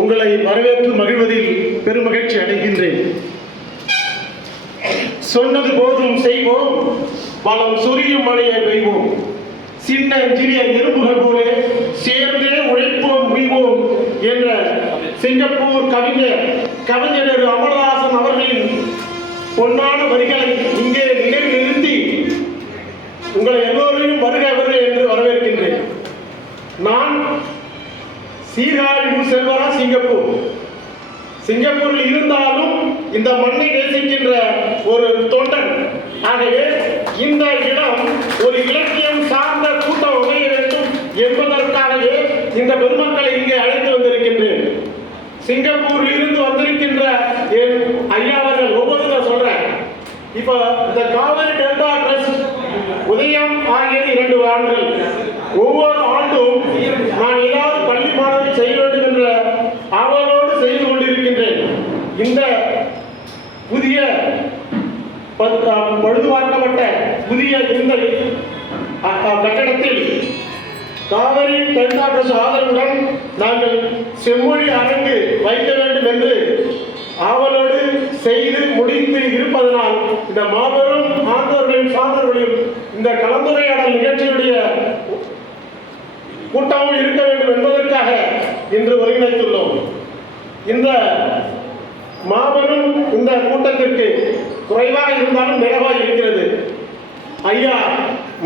உங்களை வரவேற்று மகிழ்வதில் பெருமகிழ்ச்சி அடைகின்றேன். சொன்னது போதும் செய்வோம், வளம் சொரியும் மழையை பெய்வோம், சின்ன சிறிய எறும்புகள் போல சேர்ந்தே உழைப்போம் உய்வோம் என்ற சிங்கப்பூர் கவிஞர் அமரதாசன் அவர்களின் பொன்னான வரிகளை இங்கே நினைவில் நிறுத்தி உங்களை எல்லோரையும் வருக வருக என்று வரவேற்கின்றேன். நான் சீர்காழி செல்வரா சிங்கப்பூரில் இருந்தாலும் இந்த மண்ணை நேசிக்கின்ற ஒரு தொண்டன். ஆகவே இந்த இடம் ஒரு இலக்கியம் சார்ந்த கூட்டம் அமைய வேண்டும் என்பதற்காகவே இந்த பெருமக்களை இங்கே அழைத்து வந்திருக்கின்றேன். சிங்கப்பூரில் இருந்து வந்திருக்கின்ற என் ஐயா அவர்கள் ஒவ்வொரு நான் சொல்றேன். இப்போ இந்த காவிரி டெல்டா ட்ரஸ்ட் உதயம் ஆகியது 2 ஆண்டுகள். ஒவ்வொரு ஆண்டும் நான் ஏதாவது பள்ளி மாணவர் செய்ய வேண்டும் என்ற ஆவலோடு செய்து கொண்டிருக்கின்றேன். இந்த புதிய பழுதுபார்க்கப்பட்ட புதிய இந்த கட்டடத்தில் காவிரி டெல்டா ட்ரஸ்ட் ஆதரவுடன் நாங்கள் செம்மொழி அரங்கு வைக்க வேண்டும் என்று ஆவலோடு செய்து முடித்து இருப்பதனால் இந்த மாபெரும் ஆண்டவர்களையும் சான்றோர்களையும் இந்த கலந்துரையாடல் நிகழ்ச்சியுடைய கூட்டமும் இருக்க வேண்டும் என்பதற்காக இன்று ஒருங்கிணைத்துள்ளோம். இந்த மாபெரும் இந்த கூட்டத்திற்கு குறைவாக இருந்தாலும் நிறைவாக இருக்கிறது. ஐயா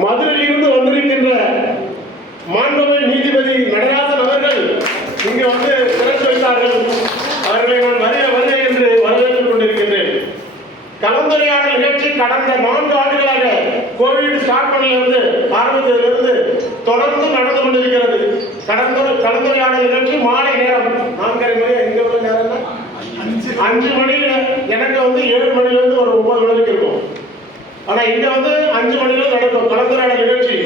மதுரையிலிருந்து வந்திருக்கின்ற மாண்புமிகு நீதிபதி நடராஜன் அவர்கள் இங்கு வந்து திறந்து வைத்தார்கள். அவர்களை நான் வருக என்று வரவேற்றுக் கொண்டிருக்கின்றேன். கலந்துரையாடல் நிகழ்ச்சி கடந்த 4 ஆண்டுகளாக கோவிட் ஸ்டார்ட் பண்ணலிருந்து ஆரம்பித்ததிலிருந்து தொடர்ந்து நடந்து கொண்டிருக்கிறது. கலந்துரையாடல் நிகழ்ச்சி மாலை நேரம் 4:30 மணி, இங்க உள்ள நேரம் 5 மணி. எனக்கு 7 மணிலிருந்து ஒரு 9 மணிக்கு இருக்கும். ஆனா இங்க 5 மணில நடக்கும் கலந்துரையாடல் நிகழ்ச்சி.